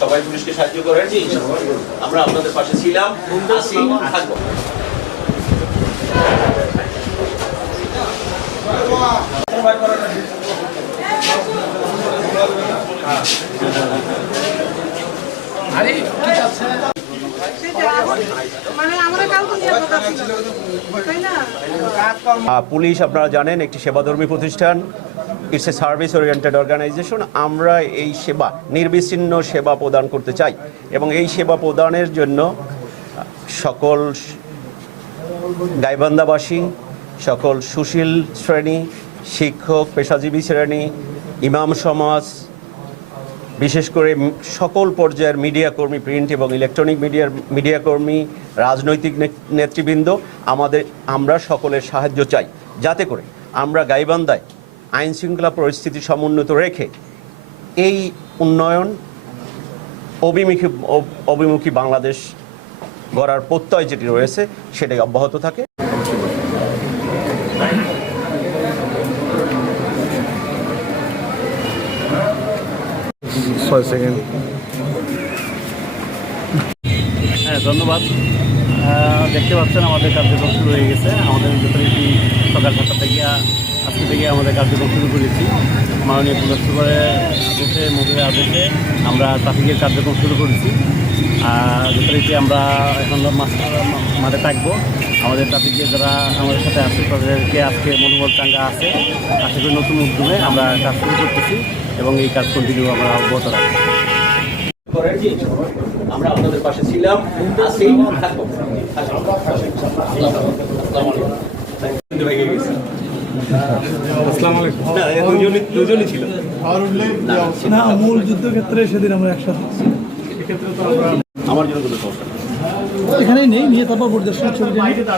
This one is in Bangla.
সবাই পুলিশকে সাহায্য করেন, আমরা আপনাদের পাশে ছিলাম, আছি, থাকবো। পুলিশ আপনারা জানেন একটি সেবাধর্মী প্রতিষ্ঠান, it's a service oriented organisation. আমরা এই সেবা, নির্বিচ্ছিন্ন সেবা প্রদান করতে চাই এবং এই সেবা প্রদানের জন্য সকল গাইবান্ধাবাসী, সকল সুশীল শ্রেণী, শিক্ষক, পেশাজীবী শ্রেণী, ইমাম সমাজ, বিশেষ করে সকল পর্যায়ের মিডিয়া কর্মী, প্রিন্ট এবং ইলেকট্রনিক মিডিয়া কর্মী, রাজনৈতিক নেতৃবৃন্দ, আমরা সকলের সাহায্য চাই, যাতে করে আমরা গাইবান্ধায় আইন শৃঙ্খলা পরিস্থিতি সমুন্নত রেখে এই উন্নয়ন অভিমুখী বাংলাদেশ গড়ার প্রত্যয় যেটি রয়েছে সেটাই অব্যাহত থাকে। হ্যাঁ, ধন্যবাদ। দেখতে পাচ্ছেন আমাদের কার্যক্রম শুরু হয়ে গেছে। আমাদের যথারীতি সকাল 7টা থেকে আজকে থেকে আমাদের কার্যক্রম শুরু করেছি। মাননীয় পুলিশ সুপারের আদেশে, মন্ত্রীর আদেশে আমরা ট্রাফিকের কার্যক্রম শুরু করেছি। যথারীতি আমরা এখন মাঠে থাকবো। আমাদের ট্রাফিকে যারা আমাদের সাথে আছে তাদেরকে আজকে মনোবল চাঙ্গা আছে। আশা করি নতুন উদ্যমে আমরা কাজ শুরু করতেছি এবং এই কাজ কন্টিনিউ আমরা অব্যাহত রাখবো। আমরা আপনাদের পাশে ছিলাম, আছি, থাকবো। দুজনই ছিল না, মূল যুদ্ধক্ষেত্রে সেদিন আমরা একসাথে আমার জন্য কোনো সমস্যা এখানেই নেই, নিয়ে তারপর পরিদর্শনের ছবিটা